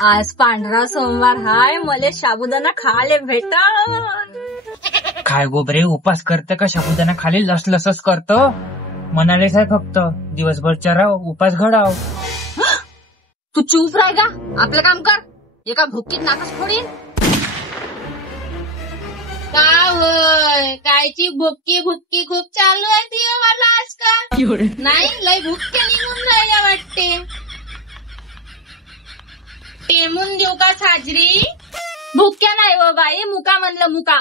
आज पांढरा सोमवार हाय, मले साबुदाणा खाले भेट. काय गोबरे, उपास करतं का साबुदाणा खाली लसलसच करतं? म्हणालेच आहे फक्त दिवसभर चराव उपास घडाव. तू चूप राह का, आपलं काम कर. एका भुक्कीत नाकच फोडीन. का होय, कायची भुक्की भुक्की खूप चालू आहे ती मला आजकाल. नाही, लय भुक्के निघून राहिल्या वाटते. टेमून देऊ का साजरी? भुक्क्या नाही हो बाई, मुका म्हणलं मुका.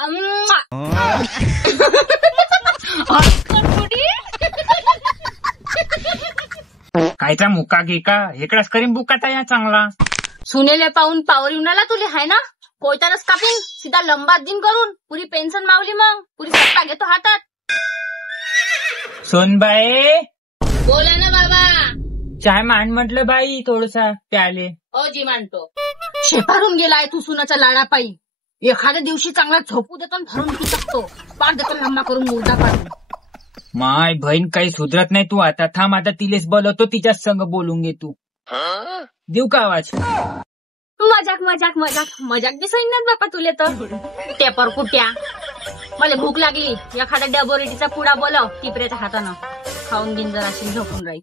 कायचा मुका गिका हेकडाच करीन बुकाचा या चांगला. सुनेले पाहून पावर येऊन आला तुले, हाय ना? कोयतानच कापीन सीधा लंबा दिन करून. पुरी पेन्शन मावली, मग पुरी सत्ता घेतो हातात. सोनबाई, बोला ना बाबा. चाय मान म्हटलं बाई, थोडसा प्याले. हो जी मानतो. शेपारून गेलाय तू सुनाच्या लाडापायी. एखाद्या दिवशी चांगला झोपू देतो, भरून तू शकतो. पार देतो लंबा करून मुर्दा पाडून. माय बहीण काही सुधरत नाही तू. आता थांब, आता तिलेच बोलवतो, तिच्याच संग बोलून घे तू. देऊ का आवाज? मजाक मजाक मजाक मजाक दिसाईन ना बापा तुले तर. टेपर कुट्या, मला भूक लागली. एखाद्या डबोरेटीचा पुडा बोलाव टिपऱ्याच्या हातानं. खाऊन घेईन जराशी, झोपून राहील.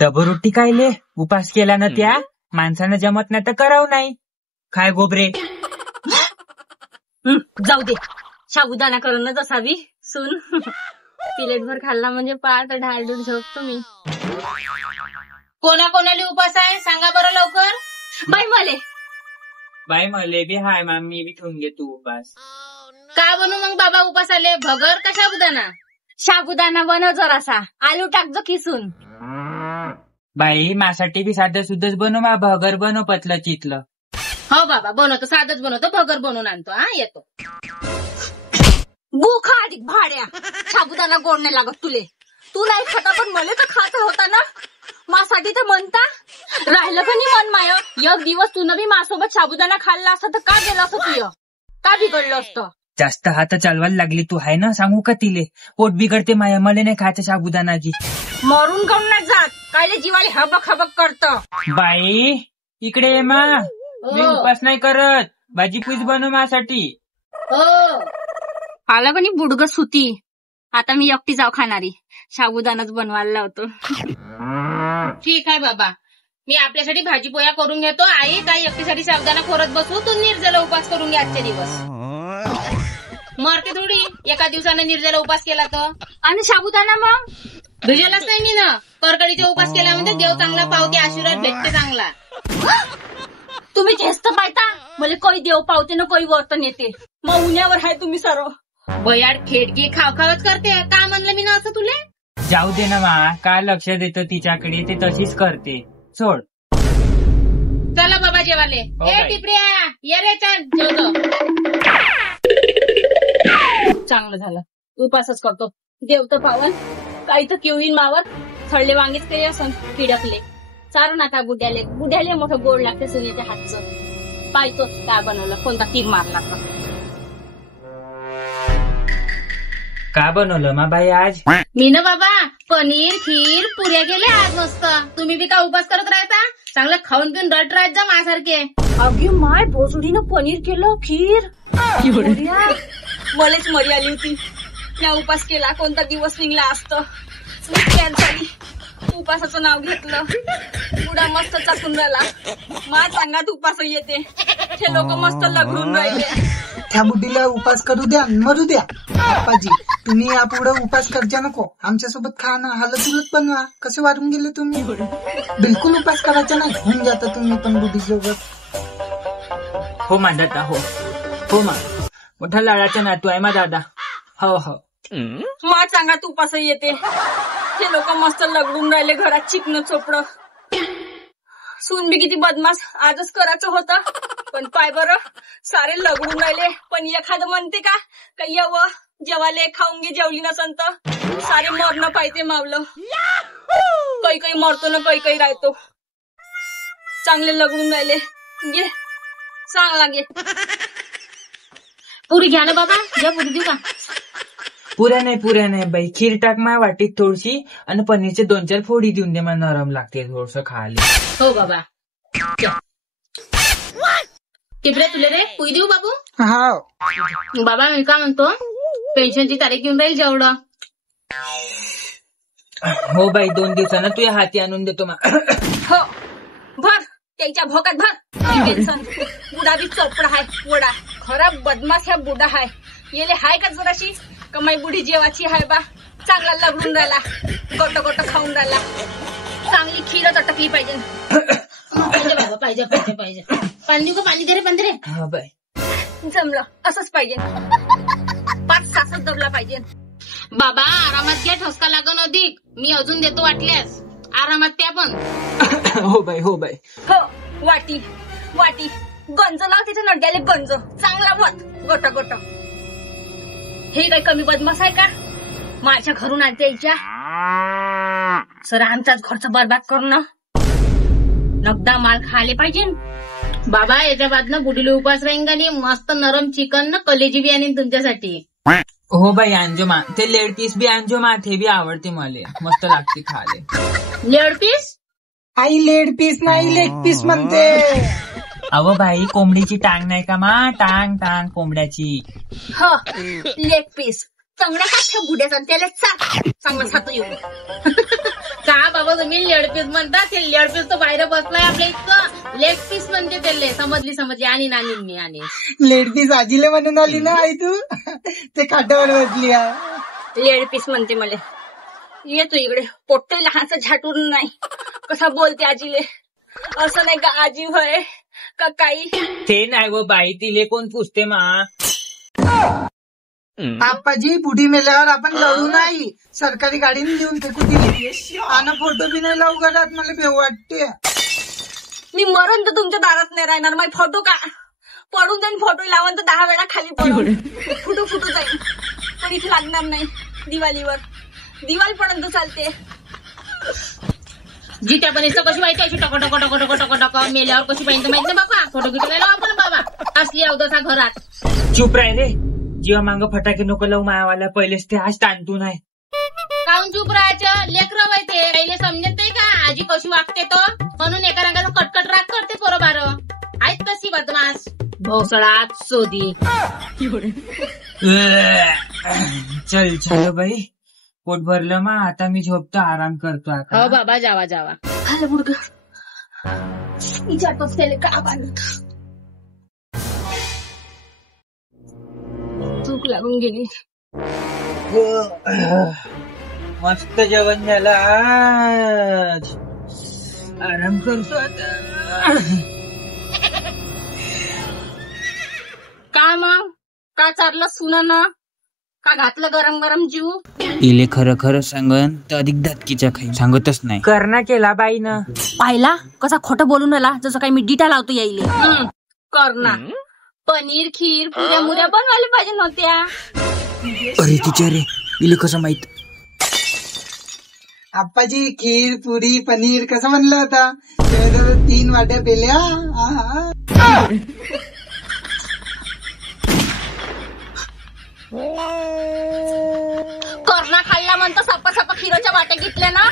डबो रोटी कायले? उपास केला ना त्या माणसानं जमत नाही तर कराव नाही. काय गोबरे? जाऊ दे, साबुदाणा करूनच असावी सून. प्लेटभर खाल्ला म्हणजे पार ढाळडून झोपतो मी. कोणाकोणाला उपास आहे सांगा बरं लवकर. बाई मले बी हाय, मी बी ठेवून घे तू उपास. का बनू मग बाबा उपासाले, भगर का साबुदाणा? साबुदाणा बनव जरासा, आलू टाकजो किसून. बाई माझ्यासाठी बी साधं सुद्धच बनव, मा भगर बनव पतलं चितलं. हो बाबा बनवतो, साधच बनवतो, भगर बनवून आणतो. हा येतो. गुखा अधिक भाड्या, साबुदाणा गोड नाही लागत तुले. तू नाही खाता पण मला तर खाता होता ना. मासाठी तर म्हणता राहिलं का नाही मन माय. एक दिवस तू बी माझ्यासोबत साबुदाणा खाल्ला असता तर का गेला असं तुझं? का बिघडलं असतं? जास्त हात चालवायला लागली तू, हाय ना? सांगू का तिले? पोट बिघडते माया, मला नाही खायचं साबुदाणाची. मरून काऊन नाही जात? कायले जीवाले हबक हबक करत. बाई इकडे ये मा, मी उपास नाही करत. भाजी पुज बनव माझ्यासाठी. हो आलं का नाही बुडग सुती. आता मी एकटी जाऊ खाणारी. साबुदाणाच बनवायला लावतो. ठीक आहे बाबा, मी आपल्यासाठी भाजी पोया करून घेतो. आई काय एकटीसाठी साबुदाणा करत बसू, तू निर्जला उपास करून घे आजचे दिवस. मरते थोडी एका दिवसानं निर्जला उपास केला तर. आणि साबुदाणा मग भिजेलाच नाही मी ना. करकडीचा उपास केला म्हणजे देव चांगला पावते, आशीर्वाद भेटते चांगला. तुम्ही तेच तर पाहता, मला काही देव पावते ना काही वर्तन येते. मग उन्यावर आहे तुम्ही सर्व. बयाड खेडगी खावखावच करते. का म्हणलं मी ना असं तुले? जाऊ दे ना मा, काय लक्ष देतं तिच्याकडे, ते तशीच करते. सोड. चला बाबा जेवाले. ए टिपऱ्या ये रे, चल जेवतो. चांगलं झालं, उपासच करतो. देव तर पावन, काही तर किवळीन मावर. थळले वांगेच काही असं किडकले. चार नाका बुड्याले मोठं गोड लागते सुनेच्या हातचं. पाहतोच काय बनवलं, कोणता तीर मारला तर. का बनवलं मा बाई आज? मी ना बाबा पनीर खीर पुऱ्या गेले आज मस्त. तुम्ही बी का उपास करत राहता? चांगलं खाऊन पिऊन रट राहत जा माझ्यासारखे. अगे माय, भोसडीनं पनीर केलं, खीर. मलाच मरी आली होती. त्या उपास केला, कोणता दिवस निघला असतं. झाली, उपासाचं नाव घेतलं. पुढा मस्त चाकून राहिला. मा सांगात उपास येते. हे लोक मस्त लग्न राहिले. त्या बुद्धीला उपास करू द्या, मरू द्या. आप्पाजी तुम्ही यापुढे उपास करजा नको. आमच्यासोबत खा ना, हालत उलट बनवा. कसे वारून गेले तुम्ही? बिलकुल उपास करायचा नाही. होऊन जाता तुम्ही पण बुद्धी सोबत. हो मा दादा, हो हो मा. मोठा लाडाचा नातू आहे मा दादा. हो हो. मा सांगात उपास येते. हे लोक मस्त लगडून राहिले घरात चिकन चोपडं. सून बी किती बदमाश. आजच करायचं होतं पण पाय बरं सारे लगडून राहिले. पण एखादं म्हणते का यव जेवाले खाऊन घे, जेवली नसन तर सारे मरणं पाहिजे मावलं. काही काही मरतो ना, काही काही राहतो. चांगले लगडून राहिले. घे चांगला घे. पुरी घ्या ना बाबा. घ्या पुरी देऊ का? पुऱ्या नाही बाई. खीर टाक मा वाटीत थोडीशी आणि पनीरचे 2-4 फोडी देऊन दे. मला नरम लागते थोडस खायला. हो बाबा. टिपरे तुले रे पुई देऊ बाबू. हा बाबा मी काय म्हणतो, पेन्शनची तारीख येऊन राहील जेवढं. हो बाई 2 दिवसानं तुझ्या हाती आणून देतो मा. हो भर त्याच्या भोकात भर. टेन्शन बुडा बी चोपडा हाय वडा. खरा बदमाश ह्या बुडा हाय. येले हाय का जराशी कमाई बुडी जेवाची हाय बा. चांगला लग्न राहिला, गोट खाऊन राहिला. चांगली खीरच अटकली पाहिजे. पाहिजे बाबा पाहिजे. पाणी देऊ का? पाणी दे रे पंधरे. हा बाई जमलं असंच पाहिजे. 5 तासच दबला पाहिजे. बाबा आरामात घ्या, ठसका लागन अधिक. मी अजून देतो वाटल्यास. आरामात त्या पण. हो बाई. हो वाटी गंज लाव तिथे नड्याले गंज. चांगला वत गोट. हे काही कमी बदमाश आहे का? माझ्या घरून आणते यायच्या सर आमचाच खर्च बर्बाद करणं. नगदा माल खायला पाहिजे. बाबा याच्या बादनं बुडीले उपास राहीन का नाही. मस्त नरम चिकन न कलेजी बी आणीन तुमच्यासाठी. हो बाई आणजो मा. ते लेड पीस बी आणजो मा. ते बी आवडते मला. मस्त लागते खायला. लेड पीस आई लेड पीस नाही लेग पीस म्हणते. अहो बाई कोंबडीची टांग नाही का मा. टांग कोंबड्याची. ह लेग पीस चांगला का बुड्याचा त्याला चांगला साथ येऊ. का बाबा तुम्ही लेड पीस म्हणता. ते लेड पीस तर बाहेर बसलाय आपल्या इतकं. लेग पीस म्हणते त्याले. समजली आणि मी आणि लेड पीस आजीले म्हणून आली ना आई तू. ते खाटावर बसली आहे. लेड पीस म्हणते मला. येतो इकडे. पोट्टे लहानसं झाटून नाही. कसा बोलते आजीले. असं नाही का आजी होय का काही. ते नाही गो बाई. तिले कोण पुसते मा. आप्पाजी बुढी मेल्यावर आपण लढू नाही. सरकारी गाडीने लिहून फेकू दिली. आणि फोटो बी नाही लावू घरात. मला भेव वाटते. मी मरण तर तुमच्या दारात नाही राहणार. माझे फोटो का पडून जाईन. फोटो लावून तर 10 वेळा खाली पडून फुटू जाईन. पण इथे लागणार नाही. दिवाळीपर्यंत चालते. जित्या पण कशी माहिती अशी टक मेल्यावर कशी पाहिजे माहिती ना बाबा. फोटो घेतलेला आपण बाबा. असली अवदसा घरात. चुप राहिले. जीवा मांग फटाके नको लावू मायावाला. पहिलेच ते आज तांतून आहे. काऊन चूप राहायचं. लेकरं वय ते पहिले समजत नाही का आजी कशी वागते तो. म्हणून एका रंगाला कटकट राग करते पोरबार. आहेत तशी बदमाश भोसळात सोदी. चल बाई पोट भरलं मा. आता मी झोपतो. आराम करतो आता. हो बाबा जावा. आलं बुडग विचारतोच त्याला का बांधत. चूक लागून गेली. मस्त जेवण झालं आज. आराम करतो आता. काय मग का चारलं सुनानं. का घातलं गरम जीव. इले खरं सांगन तर अधिक धतकीच्या खाई सांगतच नाही. करणा केला बाईनं. पाहिला कसा खोटं बोलून राहिला. जसं काही मी डिटा लावतो यायले. करना पनीर खीर पुऱ्या मुऱ्या बनवायला पाहिजे नव्हत्या. अरे तिच्या रे. इले कसं माहित. आप्पाजी खीर पुरी पनीर कसं म्हणलं होता. 3 वाट्या पेल्या. करणा खाल्ला म्हणतो. सप्पा खीराच्या वाट्या घेतल्या ना.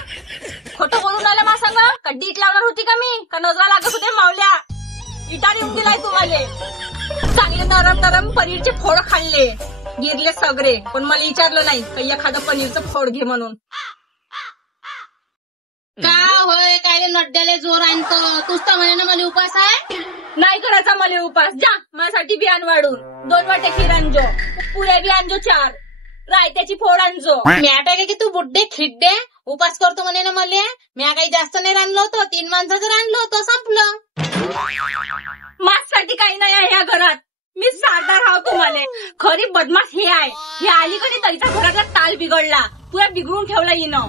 खोटं बोलून आल्या मा सांग. का डीट लावणार होती का मी. का नजरा लागत होते मावल्या. इटा येऊन दिलाय तुम्हाला. चांगले नरम पनीरचे फोड खाल्ले. गिरले सगळे. पण मला विचारलं नाही का एखादं पनीरचं फोड घे म्हणून. का होय काय नड्याले जोर आणतो. तूच तर म्हणे ना मला उपास आहे. नाही करायचा मला उपास. जा माझ्यासाठी बियाण वाढून 2 वाटे खीर आणजो. पुऱ्या बी आणजो 4. रायत्याची फोड आणजो. म्या काय की तू बुड्डे खिड्डे उपास करतो म्हणे ना मला. म्या काही जास्त नाही रांधलो होतो. 3 माणसाचं रांधलो होतं. संपलं. माझ्यासाठी काही नाही आहे या घरात. मी सारदार राहतो तुम्हाला. खरी बदमाश हे आहे. हे आली कधी तरीचा घरातला ताल बिघडला. पुरा बिघडून ठेवला हिनं.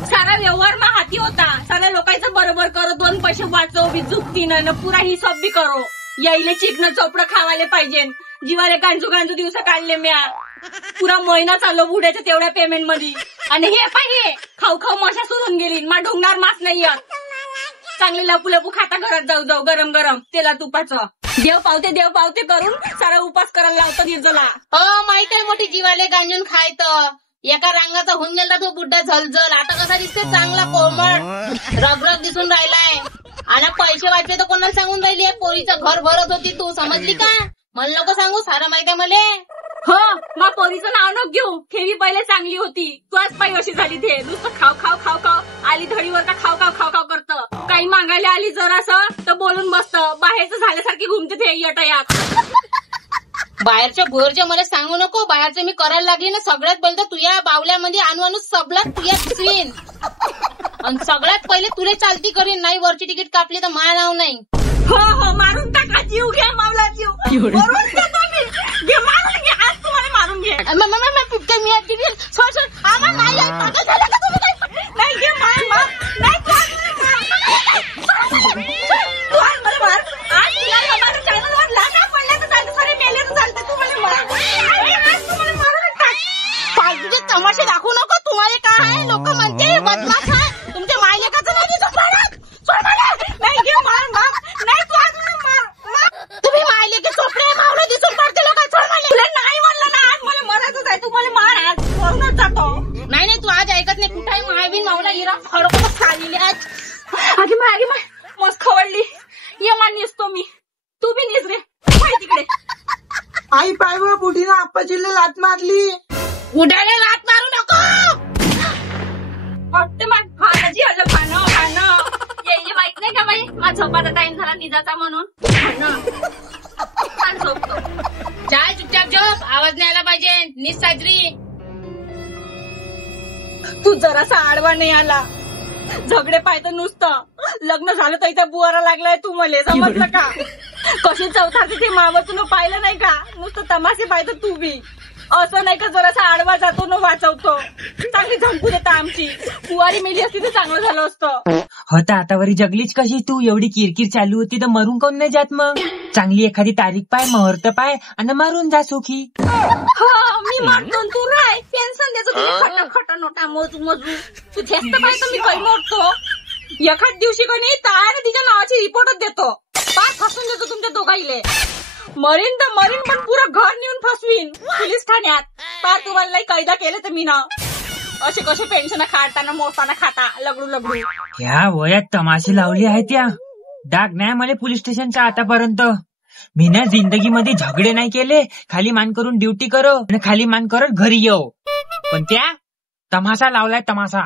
सारा व्यवहार मा हाती होता. साऱ्या लोकांचं बरोबर करो. 2 पैसे वाचव बी जुकतीनं. पुरा हिशोब बी करो. यायले चिकन चोपडं खावायला पाहिजे. जीवाले गांजू दिवस काढले म्या. पुरा महिना चाललो बुड्याच्या तेवढ्या पेमेंट मध्ये. आणि हे पाहिजे खाऊ मशा सुरून गेली. मा ढोंगणार मास नाही. चांगली लपू खाता घरात जाऊ गरम तेला तुपाचं. देव पावते करून सारा उपास करायला लावतो निर्जला. माहित आहे मोठी जीवाले गांजून खायचं. एका रंगाचा होऊन गेला तो बुड्ढा झलझल. आता कसा दिसते चांगला कोमट रगरग दिसून राहिलाय. आणि पैसे वाटले तर कोणाला सांगून राहिली? पोरीचं घर भरत होती तू, समजली का? मला नको सांगू, सारं माहित आहे मले. हो, मग पोरीचं नाव नको घेऊ. ठेवी पहिले चांगली होती, तू आज पायी अशी झाली. ते नुसतं खाव आली धडीवर का खाव करतं. काही मागायला आली जरासं तर बोलून बसतं. बाहेरचं झाल्यासारखी घुमते ते यटयात. बाहेरच्या भोरच्या मला सांगू नको. बाहेरचं मी करायला लागली ना सगळ्यात पहिले तुया बावल्यामध्ये आणू सबलात तुया घुसवीन. आणि सगळ्यात पहिले तुला चालती करीन. नाही वरची तिकीट कापली तर माझं नाव नाही. हो, मारून टाका. जीव घ्या मावला, जीव मारून घे. मारून घे, आज तुम्हाला मारून घे. मी आम्हाला नाही घे मार. नाही तू आज मला मार. आज तुला माझ्या चॅनलवर लाटा पडल्या तर चालतं, सारे मेले तर चालतं. तू मला मार. आज तुम्हाला मारून टाक. फालतूचे तमाशे दाखवू नको. तुम्हाला काय आहे, लोक म्हणते बदमाश आहे. तुमच्या मायलेकाचं नाही दिसत मला. नाही घे मार. नाही तू आज मला मार. तुम्ही मायलेके चोपडे मावळे दिसून पडते लोक. तुला नाही म्हणलं ना, आज मला मरायचंच आहे. तू मला मार. आज मरूनच जातो. नाही तू आज ऐकत नाही. कुठे आहे मायबीन मावला हिरा खरोखर खाली आज. आगे माय मस्त खवडली. ये मान्य असतो मी. तू बी निस रे माहिती तिकडे. आई पाय व बुढीनं आप्पाजीला लात मारली. उड्याला लात मारू नको. फक्त मग भाजी आलं खाणं. ये माहित नाही का बाई, माझा झोपाचा टाइम झाला निजाचा म्हणून खाणं झोपतो. चाय चुपचाप झोप. आवाज नाही आला पाहिजे. निसाजरी तू जरासा आडवा नाही आला. झगडे पाहतं नुसतं. लग्न झालं तर इथं बुवारा लागलाय तू मले, समजलं का? कशी चौथाचे ते मावं तुला पाहिलं नाही का? नुसतं तमाशे पाहतं तू बी. असं नाही का जरासा आडवा जातो न वाचवतो. चांगली झंकू देता आमची. कुवारी मेली असती तर चांगलं झालं असतं. होता आतावरी जगलीच कशी तू? एवढी किरकिर चालू होती तर मरून कोण नाही जात मग? चांगली एखादी तारीख पाय, मुहूर्त पाय आणि मारून जा सुखी. मी मारतो तू राय. पेन्शन द्यायचं तुम्ही खट नोटा मोजू. तू तेच तर पाहिजे मी काही मोडतो. एखाद दिवशी कोणी ताळ्याने तिच्या नावाची रिपोर्टच देतो. पार फसून देतो तुमच्या दोघाईले. मरीन तर मरीन, पण पुरं घर नेऊन फसवीन पोलीस ठाण्यात. पार तुम्हाला नाही कायदा केलं तर मी ना. असे कसे पेन्शन काढताना मोजताना खाता लगडू. ह्या वयात तमाशे लावली आहे त्या. डाग नाही मला पोलीस स्टेशनचा आतापर्यंत. मी ना जिंदगीमध्ये झगडे नाही केले. खाली मान करून ड्युटी करो आणि खाली मान करत घरी येऊ. पण त्या तमाशा लावलाय तमाशा.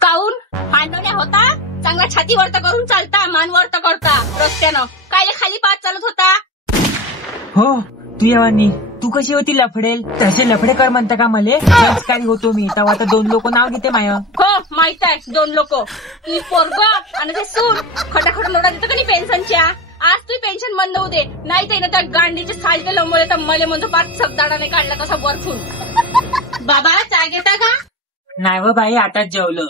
काऊन हांडवण्या होता? चांगला छाती वर्त करून चालता, मान वर्त करता रस्त्यानं. कायले खाली पाच चालत होता? हो तू येवानी. तू कशी होती लफडेल? तसे लफडे कर म्हणता का मले? संस्कारी होतो मी. तेव्हा आता 2 लोक नाव घेते माय. हो माहित आहे 2 लोक. ती पोरग आणि ते सून खटाखट नोटा देतं का नाही पेन्शनच्या. आज तू पेन्शन बंद होऊ दे. नाही तर त्या गांडीचे सालते लंबवले तर मले म्हणजे पाच सबदाडा नाही काढला कसा वरतून. बाबा चाय घेता का? नाही व बाई, आताच जेवलं.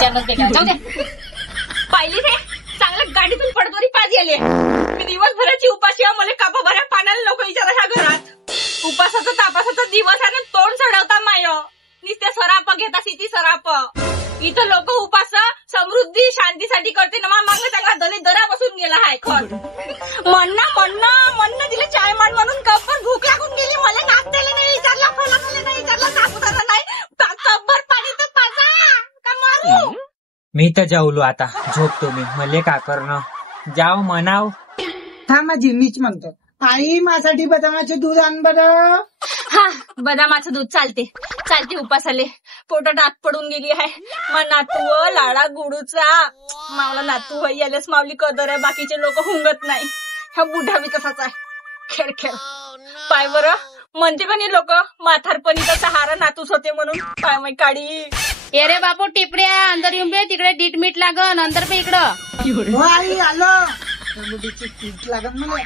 जाऊ दे. पाहिली रे चांगलं गाडीतून पडतोरी पाच गेले. मी दिवसभराची उपाशी मला कापा भऱ्या पाण्याला लोक विचारा ह्या घरात. उपासाचा तापासाचा दिवस आहे ना, तोंड चढवता माय. नुसते सराप घेता सिटी सराप. इथं लोक उपास समृद्धी शांतीसाठी करते ना. मागं चांगला दली दरा बसून गेला हाय खत. म्हणणं दिले चाय मान म्हणून कप्पर भूक लागून गेली. मला नाचतायला नाही विचारला, फलाला नाही विचारला, सासूदारा नाही. कप्पर पाणी तर पाजा का मारू. मी तर जेवलो आता. झोपतो मी. मले का करणं. जाव म्हणाव. हा माझी मीच म्हणतो. आई माझ्यासाठी बदामाचे दूध आण बरं. हा बदामाचं दूध चालते उपासाले. पोटात आत पडून गेली आहे. मग नातू लाडा गुडूचा मावला नातू यालेच मावली कदर आहे. बाकीचे लोक हुंगत नाही. ह्या बुढा बी तसाच आहे. खेळ पाय बरं. म्हणते का नाही लोक म्हातारपणीचा सहारा नातूच होते म्हणून. पाय मै काढी. ए रे बापू टिपड्या अंदर येऊन बे. तिकडे डीट मीठ लागन अंदर पे इकडं. हो आई आलं. बुढीची पीठ लागन मला.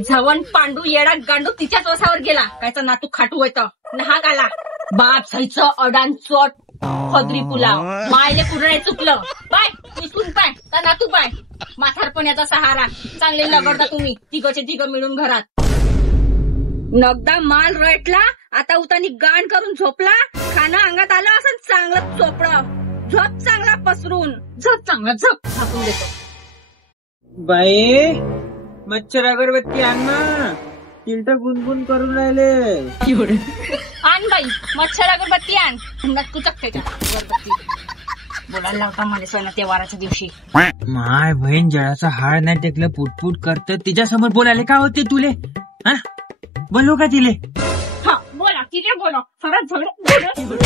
झवण पांडू येडा गांडू तिच्याच वसावर गेला. कायचा नातू खाटू होतं. नहाग आला. बाप साईचं अडान चोट खदरी पुलाव. मायले कुठे चुकलं. पाय विसरून पाय का नातू पाय. म्हातारपणाचा सहारा. चांगले लगडता तुम्ही तिघचे तिघ मिळून घरात. नगदा माल रटला. आता उतानी गाण करून झोपला. खाणं अंगात आलं असं चांगलं चोपडं. झप चांगला पसरून, झप चांगला, झप झाकून देतो. बाई मच्छर अगरबत्ती आण ना, चिलट गुणगुण करून राहिले. आण बाई मच्छर अगरबत्ती आण. नक्की अगरबत्ती बोलायला लावता मला सोना तेवाराच्या दिवशी. माय बहीण जळाचा हाड नाही टेकलं, पुटपुट करत तिच्यासमोर बोलायला का होते तुले? हा बोलू का तिले? हा बोला तिथे बोला, सरळ झगडे